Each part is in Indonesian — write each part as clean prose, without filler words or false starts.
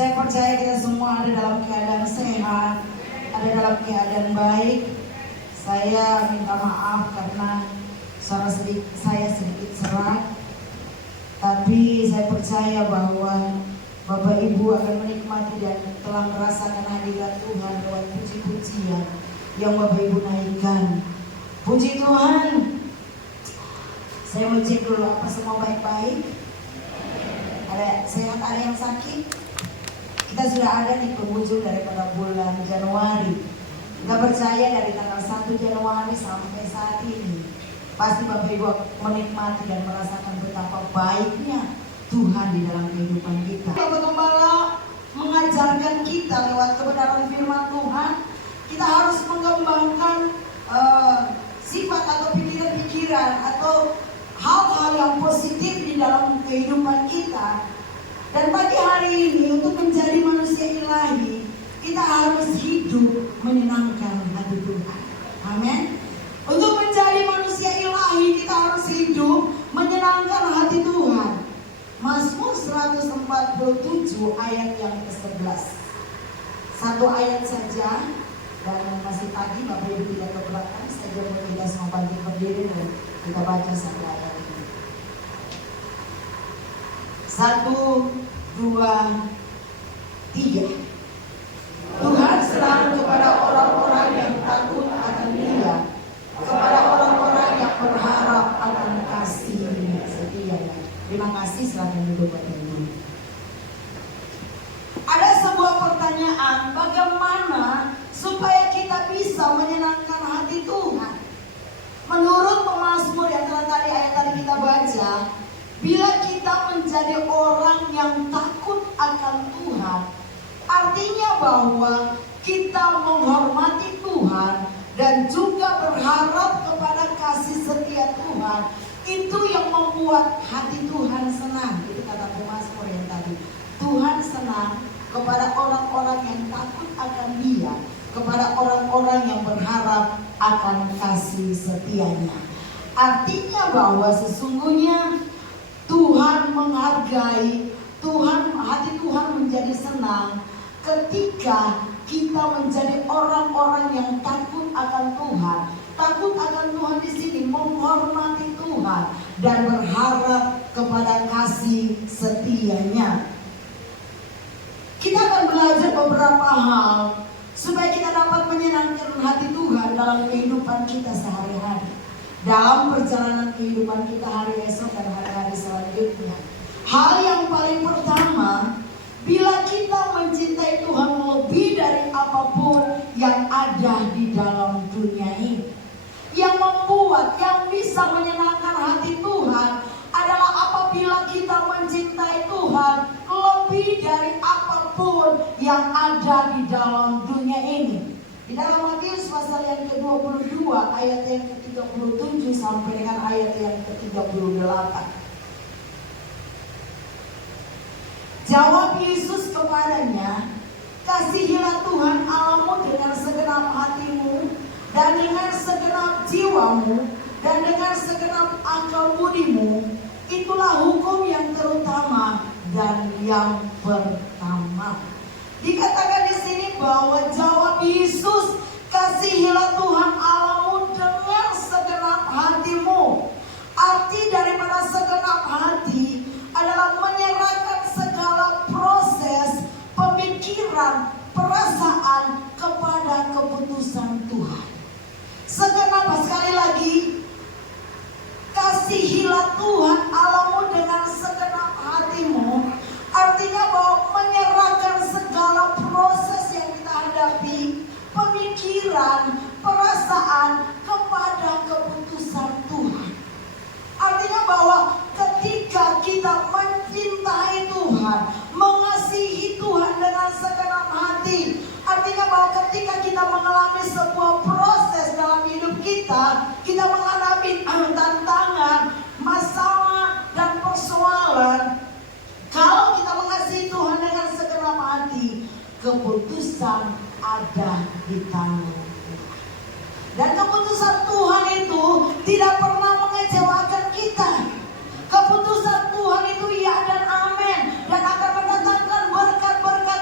Saya percaya kita semua ada dalam keadaan sehat, ada dalam keadaan baik. Saya minta maaf karena saya sedikit serak, tapi saya percaya bahwa Bapak Ibu akan menikmati dan telah merasakan hadirat Tuhan lewat puji-pujian yang Bapak Ibu naikkan. Puji Tuhan. Saya mau cek dulu apa semua baik-baik. Ada sehat, ada yang sakit. Kita sudah ada di penghujung daripada bulan Januari. Kita percaya dari tanggal 1 Januari sampai saat ini pasti Bapak Ibu menikmati dan merasakan betapa baiknya Tuhan di dalam kehidupan kita. Bapak Gembala mengajarkan kita lewat kebenaran firman Tuhan, kita harus mengembangkan sifat atau pikiran-pikiran atau hal-hal yang positif di dalam kehidupan kita. Dan pagi hari ini untuk menjadi manusia ilahi, kita harus hidup menyenangkan hati Tuhan. Amin. Untuk menjadi manusia ilahi, kita harus hidup menyenangkan hati Tuhan. Mazmur 147 ayat yang ke-11. Satu ayat saja, dan masih pagi Bapak Ibu tidak ke belakang, saya mau kita semua bangkit berdiri dan kita baca satu ayat ini. 1, 2, 3. Tuhan selalu kepada orang-orang yang takut akan Dia, kepada orang-orang yang berharap akan kasih setianya. Terima kasih, silakan duduk Bapak Ibu. Ada sebuah pertanyaan, bagaimana supaya kita bisa menyenangkan hati Tuhan? Menurut pemazmur yang ayat tadi kita baca, bila kita menjadi orang yang takut akan Tuhan, artinya bahwa kita menghormati Tuhan dan juga berharap kepada kasih setia Tuhan. Itu yang membuat hati Tuhan senang. Itu kata pemazmur yang tadi. Tuhan senang kepada orang-orang yang takut akan Dia, kepada orang-orang yang berharap akan kasih setianya. Artinya bahwa sesungguhnya Tuhan menghargai, hati Tuhan menjadi senang ketika kita menjadi orang-orang yang takut akan Tuhan. Takut akan Tuhan di sini menghormati Tuhan dan berharap kepada kasih setianya. Kita akan belajar beberapa hal supaya kita dapat menyenangkan hati Tuhan dalam kehidupan kita sehari-hari, dalam perjalanan kehidupan kita hari esok dan hari-hari selanjutnya. Hal yang paling pertama, bila kita mencintai Tuhan lebih dari apapun yang ada di dalam dunia ini, yang membuat, yang bisa menyenangkan hati Tuhan adalah apabila kita mencintai Tuhan lebih dari apapun yang ada di dalam dunia ini. Di dalam Matius pasal yang ke-22 ayat yang ke-37 sampai dengan ayat yang ke-38. Jawab Yesus kepadanya, kasihilah Tuhan Allahmu dengan segenap hatimu dan dengan segenap jiwamu dan dengan segenap akal budimu. Itulah hukum yang terutama dan yang pertama. Dikatakan di sini bahwa jawab Yesus, kasihilah Tuhan Allahmu dengan segenap hatimu. Arti daripada segenap hati adalah menyerahkan segala proses, pemikiran, perasaan kepada keputusan Tuhan. Segenap, sekali lagi, kasihilah Tuhan Allahmu dengan segenap hatimu. Artinya bahwa menyerahkan segala proses yang kita hadapi, pemikiran, perasaan kepada keputusan Tuhan. Artinya bahwa ketika kita mencintai Tuhan, mengasihi Tuhan dengan segenap hati, artinya bahwa ketika kita mengalami sebuah proses dalam hidup kita, kita mengalami tantangan, masalah dan persoalan. Kalau kita mengasihi Tuhan dengan segenap hati, keputusan ada di tangan Tuhan. Dan keputusan Tuhan itu tidak pernah mengecewakan kita. Keputusan Tuhan itu ya dan amin, dan akan mendatangkan berkat-berkat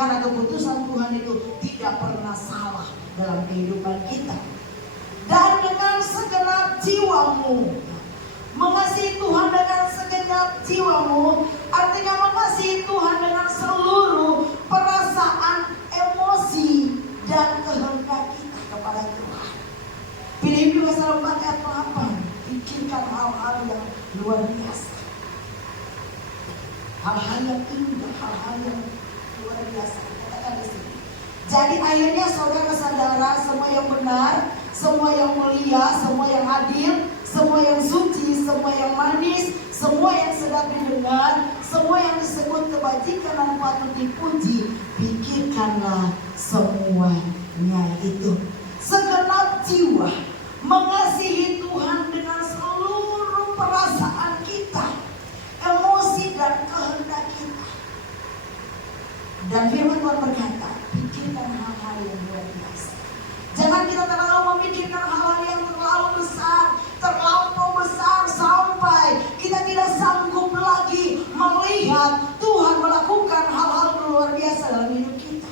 Karena keputusan Tuhan itu tidak pernah salah dalam kehidupan kita. Dan dengan segenap jiwamu, mengasihi Tuhan dengan segenap jiwamu, artinya mengasihi Tuhan dengan seluruh perasaan, emosi, dan kehendak kita kepada Tuhan. Filipi pasal 4 ayat 8, pikirkan hal-hal yang luar biasa, hal-hal yang indah, hal-hal yang luar biasa. Katakan di sini. Jadi akhirnya saudara-saudara, semua yang benar, semua yang mulia, semua yang adil, semua yang suci, semua yang manis, semua yang sedap didengar, semua yang disebut kebajikan dan patut dipuji, pikirkanlah semuanya itu. Segenap jiwa, mengasihi Tuhan dengan seluruh perasaan kita, emosi dan kehendak kita. Dan firman Tuhan berkata, pikirkan hal-hal yang luar biasa. Jangan kita terlalu memikirkan hal-hal yang terlalu besar, terlampau besar sampai kita tidak sanggup lagi melihat Tuhan melakukan hal-hal luar biasa dalam hidup kita.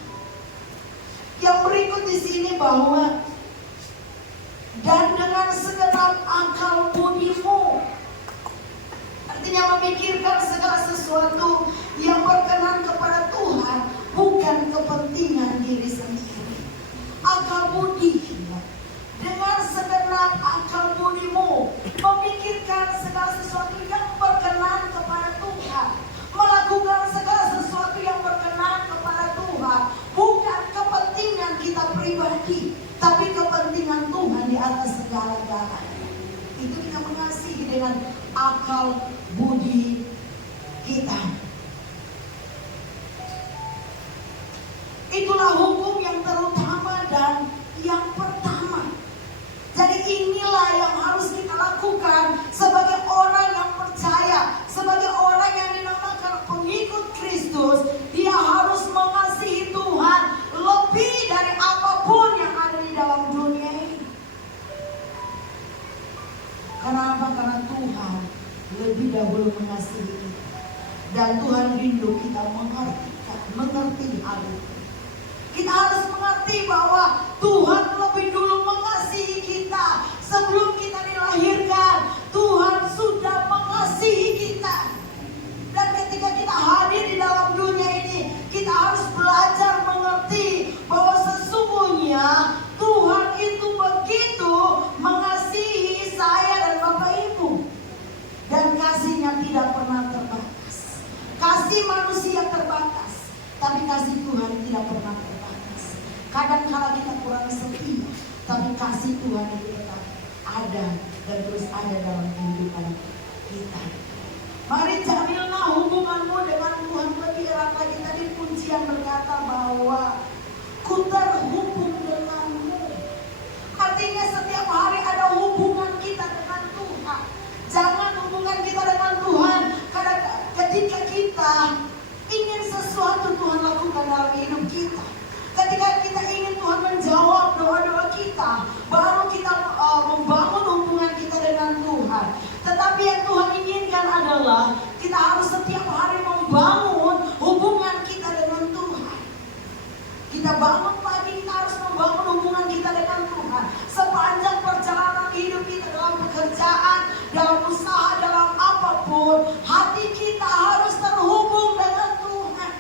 Yang berikut di sini bahwa dan dengan segenap akal budimu, artinya memikirkan segala sesuatu yang berkenan kepada Tuhan, bukan kepentingan diri sendiri. Akal budi, dengan segenap akal budimu, memikirkan segala sesuatu yang berkenan kepada Tuhan, melakukan segala sesuatu yang berkenan kepada Tuhan, bukan kepentingan kita pribadi, tapi kepentingan Tuhan di atas segala-galanya. Itu kita mengasihi dengan akal budi kita. Itulah hukum yang terutama dan yang pertama. Jadi inilah yang harus kita lakukan sebagai orang yang percaya, sebagai orang yang dinamakan pengikut Kristus. Dia harus mengasihi Tuhan lebih dari apapun yang ada di dalam dunia ini. Kenapa? Karena Tuhan lebih dahulu mengasihi kita. Dan Tuhan rindu kita mengerti hal itu. Kita harus mengerti bahwa Tuhan lebih dulu mengasihi kita. Sebelum kita dilahirkan, Tuhan sudah mengasihi kita. Dan ketika kita hadir di dalam dunia ini, kita harus belajar mengerti bahwa sesungguhnya Tuhan itu begitu mengasihi saya dan Bapak Ibu. Dan kasihnya tidak pernah terbatas. Kasih manusia terbatas, tapi kasih Tuhan tidak pernah terbatas. Kadang kala kita kurang setia, tapi kasih Tuhan itu tetap ada dan terus ada dalam kehidupan kita. Mari jaminlah hubunganmu dengan Tuhan lebih erat lagi. Tadi pujian berkata bahwa ku terhubung denganmu. Artinya setiap hari ada hubungan kita dengan Tuhan. Jangan hubungan kita dengan Tuhan karena ketika kita ingin sesuatu Tuhan lakukan dalam hidup kita. Ketika kita ingin Tuhan menjawab doa-doa kita, baru kita membangun hubungan kita dengan Tuhan. Tetapi yang Tuhan inginkan adalah kita harus setiap hari membangun hubungan kita dengan Tuhan. Kita bangun pagi, kita harus membangun hubungan kita dengan Tuhan. Sepanjang perjalanan hidup kita dalam pekerjaan, dalam usaha, dalam apapun, hati kita harus terhubung dengan Tuhan.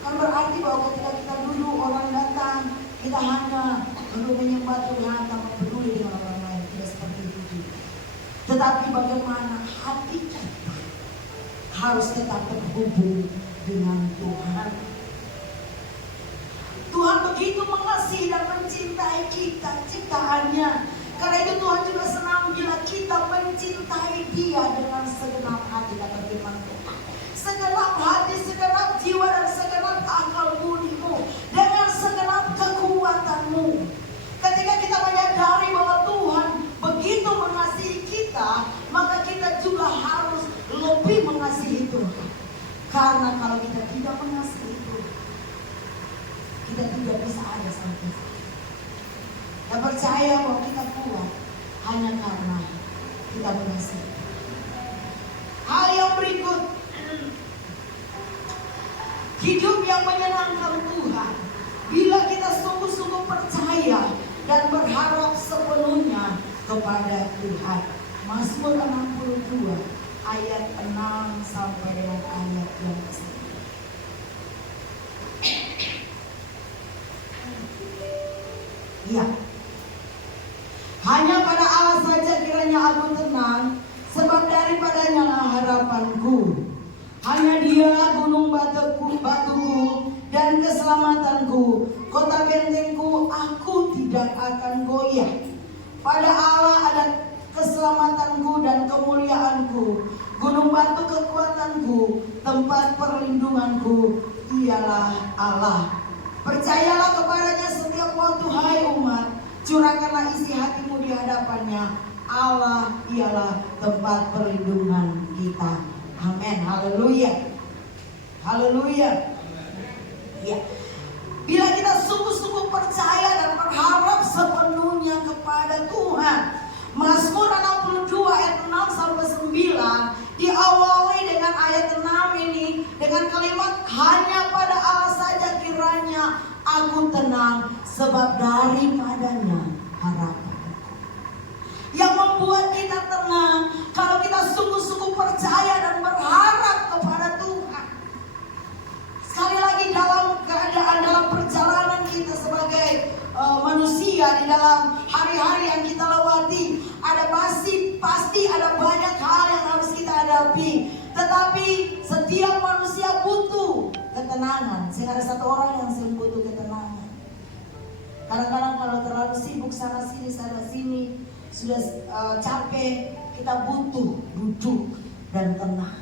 Bukan berarti bahwa ketika kita duduk orang datang, kita hanya perlu menyembah Tuhan tanpa peduli dengan orang lain. Tidak seperti itu juga. Tetapi bagaimana hati kita harus tetap terhubung dengan Tuhan. Tuhan begitu mengasihi dan mencintai kita, ciptaannya. Karena itu Tuhan juga senang bila kita mencintai Dia dengan segenap hati, kata firman Tuhan. Segenap hati, segenap jiwa, dan segenap akal budimu, dengan segenap kekuatanmu. Ketika kita menyadari bahwa Tuhan begitu mengasihi kita, maka kita juga harus lebih mengasihi Tuhan. Karena kalau kita tidak mengasihi Tuhan, kita tidak bisa ada sampai sana. Kita percaya bahwa kita kuat hanya karena kita mengasihi. Hal yang berikut, hidup yang yang menyenangkan Tuhan bila kita sungguh-sungguh percaya dan berharap sepenuhnya kepada Tuhan. Mazmur 62 ayat 6 sampai dengan ayat yang ke-9. Ya. Hanya pada Allah saja kiranya aku tenang, sebab daripadanya lah harapanku. Hanya Dialah gunung batuku dan keselamatanku, kota bentengku, aku tidak akan goyah. Pada Allah ada keselamatanku dan kemuliaanku, gunung batu kekuatanku, tempat perlindunganku, ialah Allah. Percayalah kepadanya setiap waktu, hai umat, curahkanlah isi hatimu di hadapannya. Allah ialah tempat perlindungan kita. Amin. Haleluya. Haleluya. Ya. Bila kita sungguh-sungguh percaya dan berharap sepenuhnya kepada Tuhan. Mazmur 62 ayat 6 sampai 9 diawali dengan ayat 6 ini dengan kalimat hanya pada Allah saja kiranya aku tenang, sebab daripadanya harapan. Yang membuat kita tenang kalau kita sungguh-sungguh percaya dan berharap kepada Tuhan. Sekali lagi dalam keadaan, dalam perjalanan kita sebagai manusia, di dalam hari-hari yang kita lewati, ada pasti ada banyak hal yang harus kita hadapi. Tetapi setiap manusia butuh ketenangan. Sehingga ada satu orang yang sering butuh ketenangan. Kadang-kadang kalau terlalu sibuk sana sini, sudah capek, kita butuh duduk dan tenang.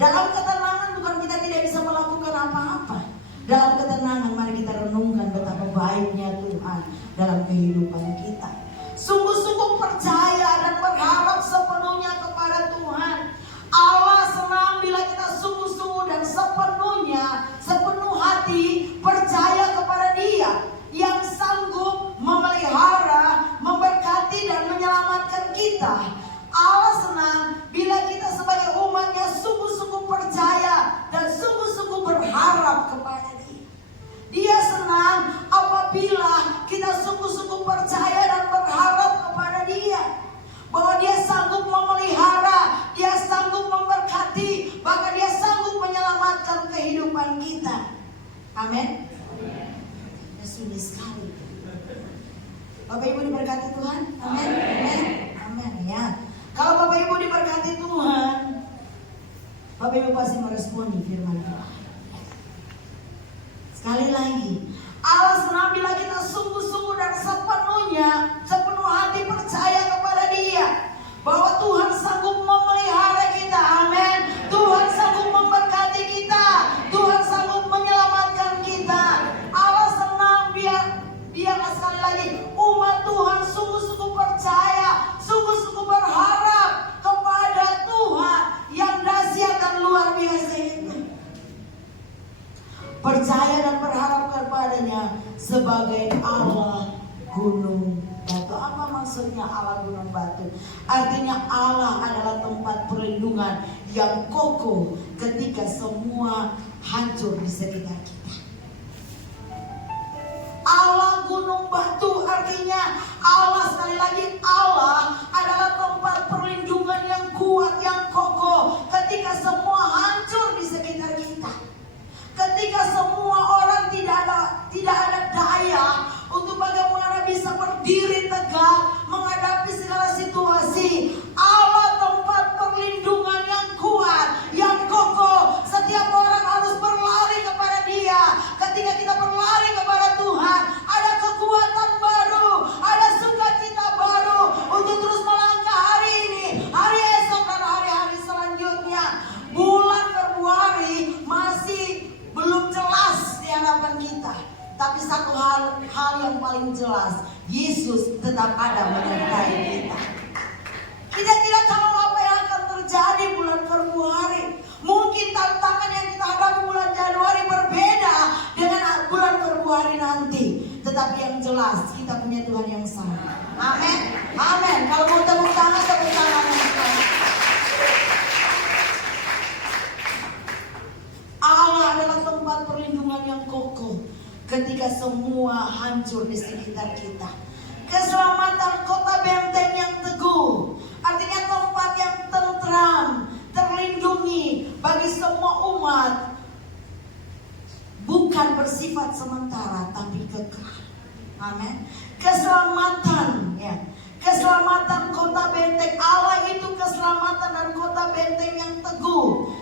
Dalam ketenangan bukan kita tidak bisa melakukan apa-apa. Dalam ketenangan mari kita renungkan betapa baiknya Tuhan dalam kehidupan kita. Sungguh-sungguh percaya dan berharap sepenuhnya kepada Tuhan. Allah senang bila kita sungguh-sungguh dan sepenuh hati percaya kepada Dia yang sanggup memelihara, memberkati dan menyelamatkan kita. Allah senang bila kita sebagai umatnya sungguh-sungguh percaya dan sungguh-sungguh berharap kepada Dia. Dia senang apabila kita sungguh-sungguh percaya dan berharap kepada Dia, bahwa Dia sanggup memelihara, Dia sanggup memberkati, bahkan Dia sanggup menyelamatkan kehidupan kita. Amin. Ya, sudah sekali. Bapak Ibu diberkati Tuhan. Amin. Amin. Amin ya. Kalau Bapak Ibu diberkati Tuhan, Bapak Ibu pasti meresponi firman Tuhan. Sekali lagi, Allah senang bila kita sungguh-sungguh dan sepenuh hati percaya kepada Dia, bahwa Tuhan sanggup memelihara kita. Amin. Tuhan sanggup memberkati kita, Tuhan sanggup menyelamatkan kita. Allah senang biar sekali lagi umat Tuhan sungguh-sungguh percaya, sungguh-sungguh berharap kepada Tuhan yang dahsyat dan luar biasa itu. Percaya dan berharap kepadanya sebagai Allah gunung batu. Apa maksudnya Allah gunung batu? Artinya Allah adalah tempat perlindungan yang kokoh ketika semua hancur di sekitar kita. Allah gunung batu artinya Allah, sekali lagi, Allah adalah tempat perlindungan yang kuat, yang kokoh ketika semua hancur di sekitar kita. Ketika semua orang tidak ada daya untuk bagaimana bisa berdiri tegak menghadapi segala situasi, Allah tempat perlindungan yang kuat, yang kokoh. Setiap orang harus berlari kepada Dia. Ketika kita berlari kepada Tuhan, ada kekuatan baru, ada sukacita baru untuk terus melangkah hari ini, hari esok dan hari-hari selanjutnya. Bulan Februari masih belum jelas di hadapan kita, tapi satu hal yang paling jelas, Yesus tetap ada menyertai kita. Kita tidak tahu apa yang akan terjadi bulan Februari. Mungkin tantangan yang kita hadapi bulan Januari berbeda dengan bulan Februari nanti, tetapi yang jelas kita punya Tuhan yang sama. Amin. Amin. Kalau mau tepuk tangan Allah adalah tempat perlindungan perlindungan yang kokoh ketika semua hancur di sekitar kita. Keselamatan kota benteng yang teguh, artinya tempat yang tentram, terlindungi bagi semua umat, bukan bersifat sementara tapi kekal. Amin. Keselamatan, ya, keselamatan kota benteng Allah itu keselamatan dan kota benteng yang teguh.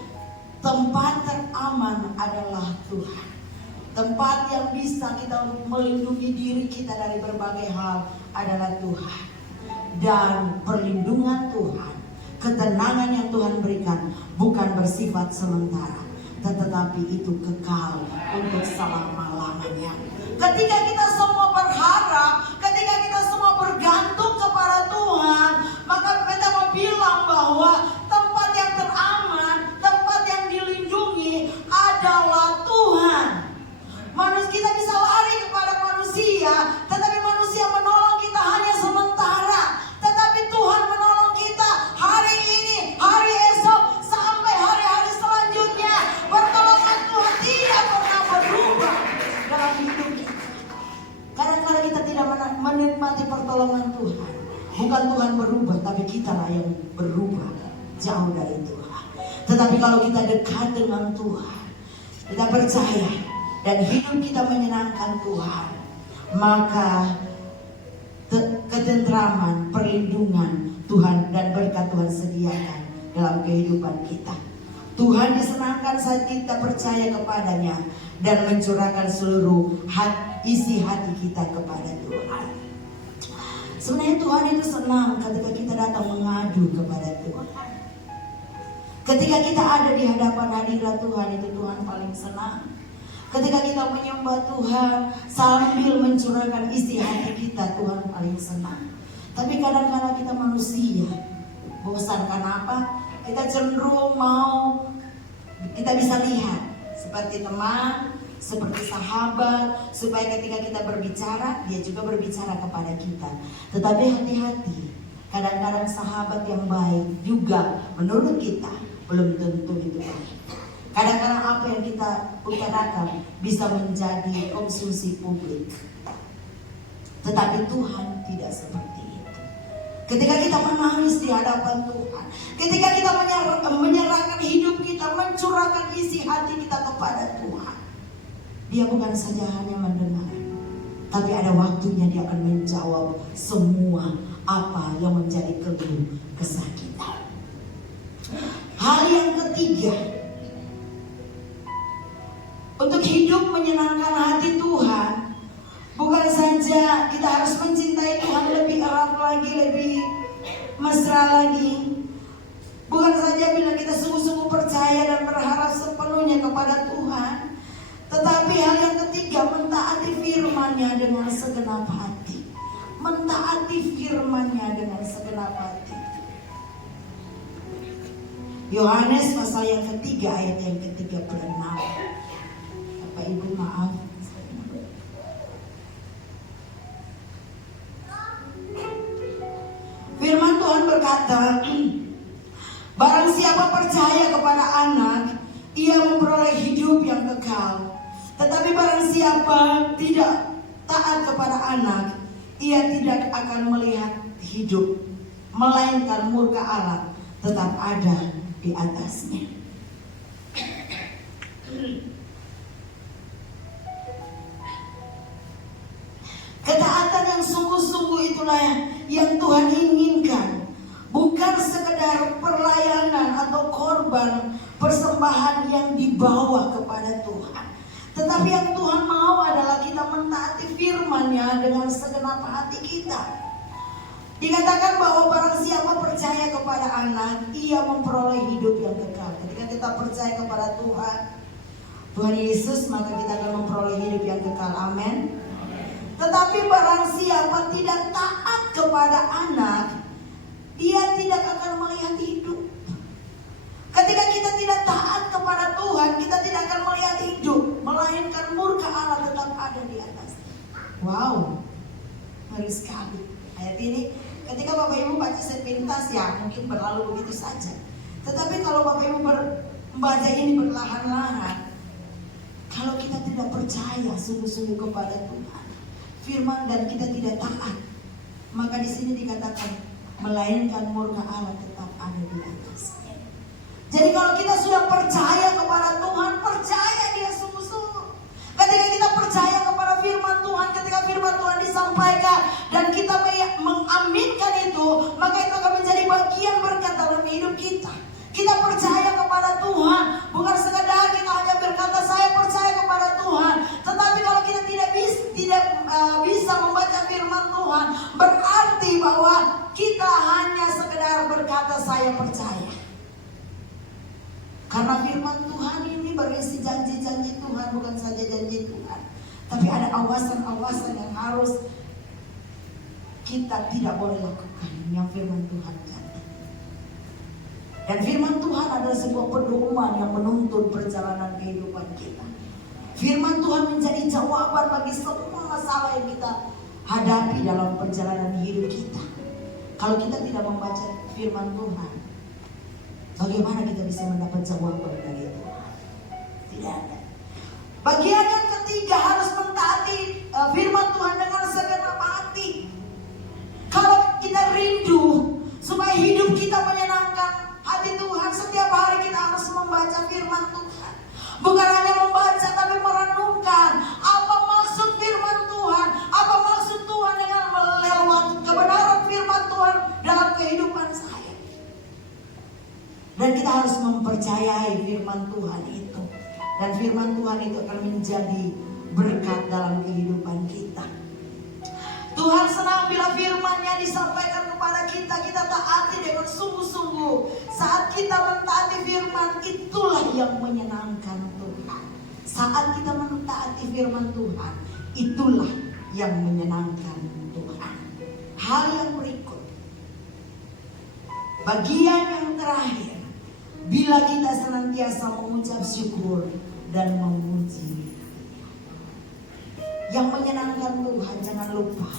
Tempat teraman adalah Tuhan. Tempat yang bisa kita melindungi diri kita dari berbagai hal adalah Tuhan. Dan perlindungan Tuhan, ketenangan yang Tuhan berikan bukan bersifat sementara, tetapi itu kekal untuk selama-lamanya. Ketika kita semua berharap, ketika kita semua bergantung kepada Tuhan, maka kita mau bilang bahwa tempat yang teraman, tempat yang dilindungi adalah Tuhan. Manusia kita bisa lari kepada manusia, tetapi manusia menolong kita hanya sementara. Tetapi Tuhan menolong kita hari ini, hari esok, sampai hari-hari selanjutnya. Pertolongan Tuhan tidak pernah berubah dalam hidup kita. Kadang-kadang kita tidak menikmati pertolongan Tuhan. Bukan Tuhan berubah, tapi kita lah yang berubah jauh dari Tuhan. Tetapi kalau kita dekat dengan Tuhan, kita percaya dan hidup kita menyenangkan Tuhan, maka ketentraman, perlindungan Tuhan dan berkat Tuhan sediakan dalam kehidupan kita. Tuhan disenangkan saat kita percaya kepadanya dan mencurahkan seluruh isi hati kita kepada Tuhan. Sebenarnya Tuhan itu senang ketika kita datang mengadu kepada Tuhan. Ketika kita ada di hadapan hadirat Tuhan, itu Tuhan paling senang. Ketika kita menyembah Tuhan sambil mencurahkan isi hati kita, Tuhan paling senang. Tapi kadang-kadang kita manusia bosan. Kenapa? Kita cenderung kita bisa lihat seperti teman, seperti sahabat, supaya ketika kita berbicara, dia juga berbicara kepada kita. Tetapi hati-hati, kadang-kadang sahabat yang baik juga menurut kita belum tentu itu baik. Kadang-kadang apa yang kita utarakan bisa menjadi konsumsi publik. Tetapi Tuhan tidak seperti itu. Ketika kita menangis di hadapan Tuhan, ketika kita menyerahkan hidup kita, mencurahkan isi hati kita kepada Tuhan, Dia bukan saja hanya mendengar, tapi ada waktunya Dia akan menjawab semua apa yang menjadi keluh kesah kita. Hal yang ketiga, untuk hidup menyenangkan hati Tuhan, bukan saja kita harus mencintai Tuhan lebih erat lagi, lebih mesra lagi. Bukan saja bila kita sungguh-sungguh percaya dan berharap sepenuhnya kepada Tuhan, tetapi hal yang ketiga, mentaati firman-Nya dengan segenap hati. Mentaati firman-Nya dengan segenap hati. Yohanes pasal yang ketiga ayat yang ke-36. Bapak Ibu maaf. Firman Tuhan berkata, barang siapa percaya kepada anak, ia memperoleh hidup yang kekal. Tetapi barang siapa tidak taat kepada anak, ia tidak akan melihat hidup, melainkan murka Allah tetap ada di atasnya. Ketaatan yang sungguh-sungguh itulah yang Tuhan inginkan. Bukan sekedar perlayanan atau korban persembahan yang dibawa kepada Tuhan, tetapi yang Tuhan mau adalah kita mentaati firman-Nya dengan segenap hati kita. Dikatakan bahwa barang siapa percaya kepada anak, ia memperoleh hidup yang kekal. Ketika kita percaya kepada Tuhan Yesus, maka kita akan memperoleh hidup yang kekal. Amin. Tetapi barang siapa tidak taat kepada anak, dia tidak akan melihat hidup. Ketika kita tidak taat kepada Tuhan, kita tidak akan melihat hidup, melainkan murka Allah tetap ada di atas. Wow, ngeri sekali ayat ini. Ketika Bapak Ibu baca sepintas, ya mungkin berlalu begitu saja. Tetapi kalau Bapak Ibu membaca ini perlahan-lahan, Kalau kita tidak percaya sungguh-sungguh kepada Tuhan, firman, dan kita tidak taat, maka di sini dikatakan melainkan murka Allah tetap ada di atasnya. Jadi kalau kita sudah percaya kepada Tuhan, percaya Dia sungguh-sungguh. Ketika kita percaya kepada firman Tuhan, ketika firman Tuhan disampaikan dan kita mengaminkan itu, maka itu akan menjadi bagian berkat dalam hidup kita. Kita percaya kepada Tuhan, bukan sekadar kita hanya berkata saya percaya kepada Tuhan, tetapi kalau kita tidak bisa membaca firman Tuhan, berarti bahwa kita hanya sekedar berkata saya percaya. Karena firman Tuhan ini berisi janji-janji Tuhan, bukan saja janji Tuhan, tapi ada awasan-awasan yang harus kita tidak boleh lakukan yang firman Tuhan kata. Dan firman Tuhan adalah sebuah pedoman yang menuntun perjalanan kehidupan kita. Firman Tuhan menjadi jawaban bagi semua masalah yang kita hadapi dalam perjalanan hidup kita. Kalau kita tidak membaca firman Tuhan, bagaimana kita bisa mendapat jawaban dari Tuhan? Tidak ada. Bagian yang ketiga, harus mentaati firman Tuhan dengan segenap hati. Kalau kita rindu supaya hidup kita menyenangkan hati Tuhan, setiap hari kita harus membaca firman Tuhan. Bukan hanya membaca, tapi merenungkan apa maksud firman Tuhan, apa maksud Tuhan dengan melewati kebenaran firman Tuhan dalam kehidupan saya. Dan kita harus mempercayai firman Tuhan itu. Dan firman Tuhan itu akan menjadi berkat dalam kehidupan kita. Tuhan senang bila firman-Nya disampaikan kepada kita, kita taati dengan sungguh-sungguh. Saat kita mentaati firman, itulah yang menyenangkan Tuhan. Saat kita mentaati firman Tuhan, itulah yang menyenangkan Tuhan. Hal yang berikut, bagian yang terakhir, bila kita senantiasa mengucap syukur dan memuji. Yang menyenangkan Tuhan, jangan lupa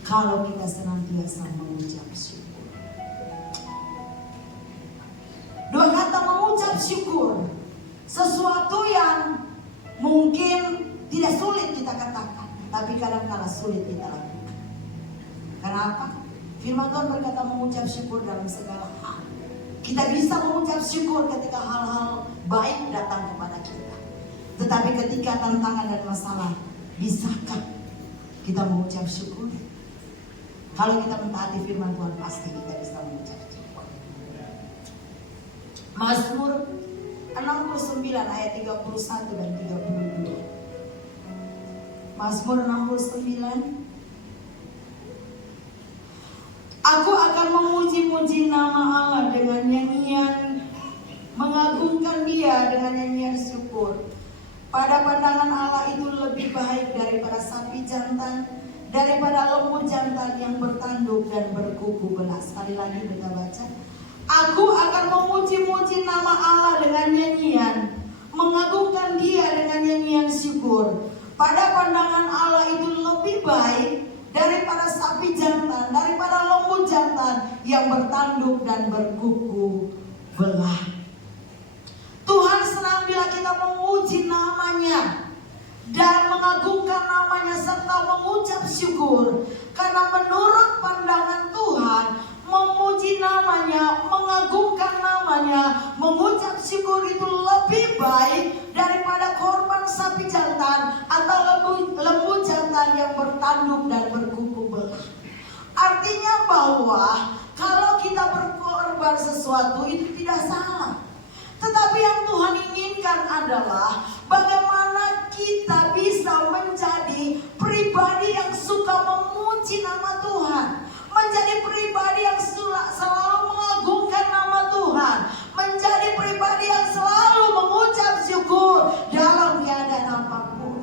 kalau kita senantiasa mengucap syukur. Dua kata mengucap syukur, sesuatu yang mungkin tidak sulit kita katakan, tapi kadang-kala sulit kita lakukan. Kenapa? Firman Tuhan berkata mengucap syukur dalam segala hal. Kita bisa mengucap syukur ketika hal-hal baik datang kepada kita. Tetapi ketika tantangan dan masalah, bisakah kita mengucap syukur? Kalau kita mentaati firman Tuhan, pasti kita bisa mengucap syukur. Mazmur 69 ayat 31 dan 32. Mazmur 69. Aku akan memuji-muji nama Allah dengan nyanyian, mengagungkan Dia dengan nyanyian syukur. Pada pandangan Allah itu lebih baik daripada sapi jantan, daripada lembu jantan yang bertanduk dan berkuku belah. Sekali lagi kita baca. Aku akan memuji-muji nama Allah dengan nyanyian, mengagungkan Dia dengan nyanyian syukur. Pada pandangan Allah itu lebih baik daripada sapi jantan, daripada lembu jantan yang bertanduk dan berkuku belah. Tuhan senang bila kita memuji namanya dan mengagungkan namanya serta mengucap syukur. Karena menurut pandangan Tuhan, memuji namanya, mengagungkan namanya, mengucap syukur itu lebih baik daripada korban sapi jantan atau lembu jantan yang bertanduk dan berkuku belah. Artinya bahwa kalau kita berkorban sesuatu itu tidak salah. Tetapi yang Tuhan inginkan adalah bagaimana kita bisa menjadi pribadi yang suka memuji nama Tuhan. Menjadi pribadi yang selalu mengagungkan nama Tuhan. Menjadi pribadi yang selalu mengucap syukur dalam keadaan apapun.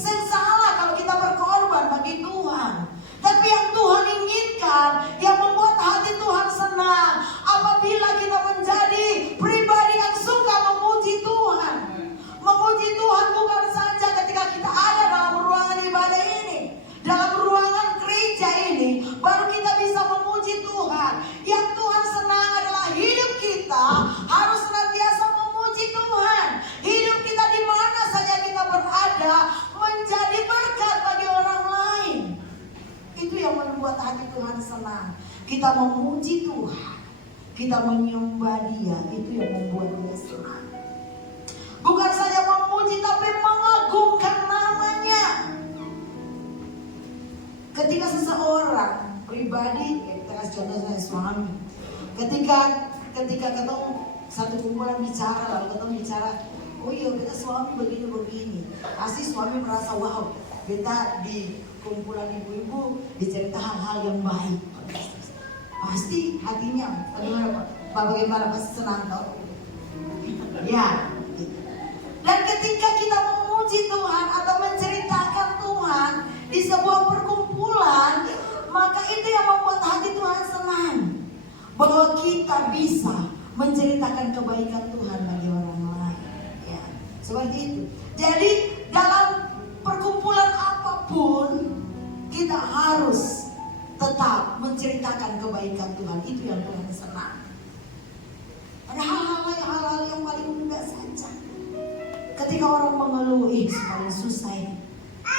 Salah kalau kita berkorban bagi Tuhan. Tapi yang Tuhan inginkan, yang membuat hati Tuhan senang, apabila kita menjadi pribadi yang suka memuji Tuhan. Memuji Tuhan bukan kita memuji Tuhan, kita menyembah Dia, itu yang membuat Dia senang. Bukan saja memuji tapi mengagungkan nama-Nya. Ketika seseorang pribadi, kita kasih contoh saya suami, ketika ketemu satu kumpulan bicara, lalu ketemu bicara, oh iya beta suami begini, pasti suami merasa wow, beta di kumpulan ibu-ibu dicerita hal-hal yang baik, pasti hatinya bagaimana, pasti senang tau ya gitu. Dan ketika kita memuji Tuhan atau menceritakan Tuhan di sebuah perkumpulan, maka itu yang membuat hati Tuhan senang, bahwa kita bisa menceritakan kebaikan Tuhan bagi orang lain, ya, seperti itu. Jadi dalam perkumpulan apapun kita harus tetap menceritakan kebaikan Tuhan, itu yang Tuhan senang. Ada hal-hal yang paling mudah saja. Ketika orang mengeluh, paling susah ini,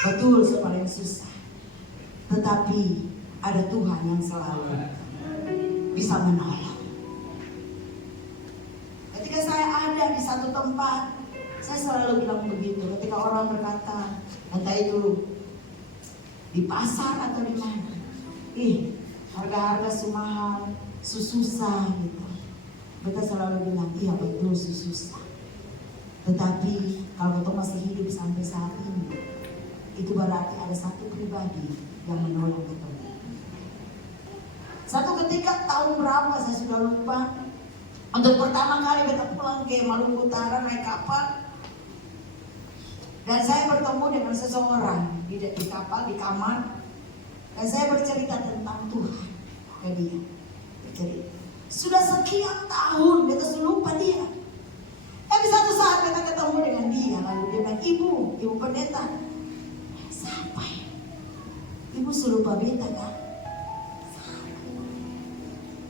betul paling susah. Tetapi ada Tuhan yang selalu bisa menolong. Ketika saya ada di satu tempat, saya selalu bilang begitu. Ketika orang berkata, entah itu di pasar atau di mana, harga-harga sumahal, susah gitu. Beta selalu bilang, iya betul susah. Tetapi kalau kita masih hidup sampai saat ini, itu berarti ada satu pribadi yang menolong kita. Satu ketika tahun berapa saya sudah lupa, untuk pertama kali beta pulang ke Maluku Utara naik kapal, dan saya bertemu dengan seseorang di kapal, di kamar, dan saya bercerita tentang Tuhan ke dia. Bercerita. Sudah sekian tahun beta sudah lupa dia. Tapi satu saat beta ketemu dengan dia, lalu dia bilang, ibu pendeta, siapa ya? Ibu sudah lupa beta kan?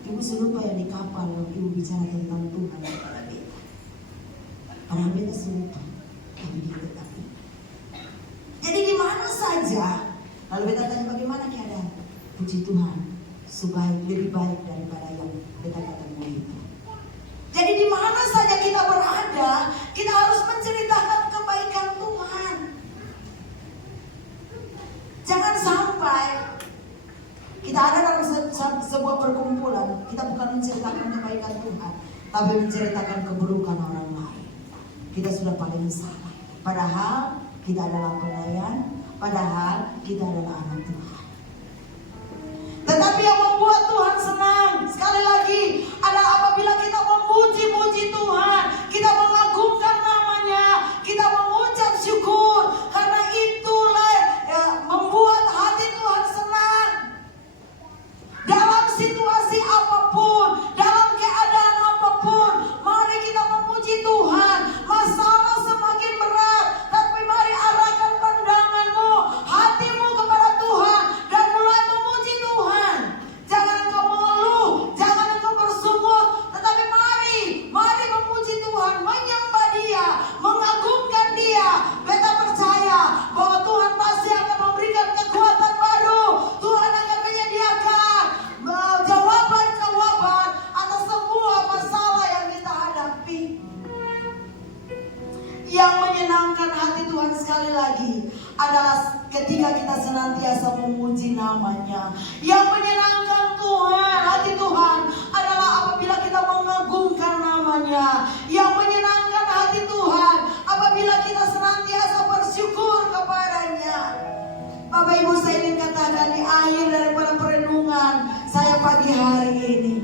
Ibu selupa yang di kapal, ibu bicara tentang Tuhan kepada beta. Padahal beta selupa, tapi dia tetap ingat. Jadi di mana saja, lalu beta tanya bagaimana keadaan? Puji Tuhan, lebih baik daripada yang beta ketemu itu. Jadi di mana saja kita berada, kita harus menceritakan kebaikan Tuhan. Jangan sampai kita ada dalam sebuah perkumpulan, kita bukan menceritakan kebaikan Tuhan, tapi menceritakan keburukan orang lain. Kita sudah paling salah. Padahal kita adalah pelayan, padahal kita adalah anak Tuhan. Tetapi yang membuat Tuhan senang, sekali lagi, adalah apabila kita memuji-muji Tuhan, kita mengagungkan namanya, kita mengucap syukur, karena itulah membuat hati Tuhan senang. Dalam situasi apapun, dalam keadaan apapun, mari kita memuji Tuhan. Masalah semakin berat, tapi mari arahkan pandanganmu, hatimu kepada Tuhan, dan mulai memuji Tuhan. Jangan engkau mengeluh, jangan engkau bersungut, tetapi mari memuji Tuhan, menyembah Dia, mengagungkan Dia. Beta percaya bahwa Tuhan pasti akan memberikan kekuatan baru. Tuhan akan menyediakan jawaban-jawaban atas semua masalah yang kita hadapi. Yang menyenangkan hati Tuhan sekali lagi adalah ketika kita senantiasa memuji namanya. Yang menyenangkan Tuhan, hati Tuhan, adalah apabila kita mengagungkan namanya. Yang menyenangkan hati Tuhan apabila kita senantiasa bersyukur kepadanya. Bapak Ibu, saya ingin katakan di akhir daripada perenungan saya pagi hari ini,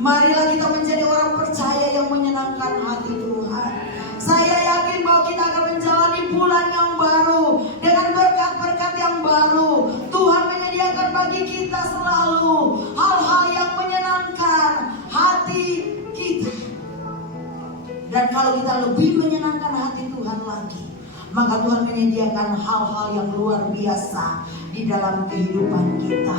marilah kita menjadi orang percaya yang menyenangkan hati Tuhan. Saya yakin bahwa kita akan menjalani bulan yang baru dengan berkat-berkat yang baru. Tuhan menyediakan bagi kita selalu hal-hal yang menyenangkan hati kita. Dan kalau kita lebih menyenangkan hati Tuhan lagi, maka Tuhan menyediakan hal-hal yang luar biasa di dalam kehidupan kita.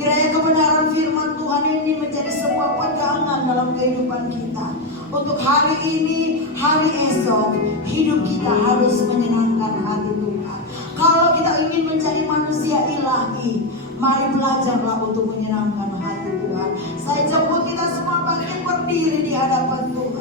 Kiranya kebenaran firman Tuhan ini menjadi sebuah pegangan dalam kehidupan kita. Untuk hari ini, hari esok, hidup kita harus menyenangkan hati Tuhan. Kalau kita ingin menjadi manusia ilahi, Mari belajarlah untuk menyenangkan hati Tuhan. Saya jemput kita semua bangkit berdiri di hadapan Tuhan.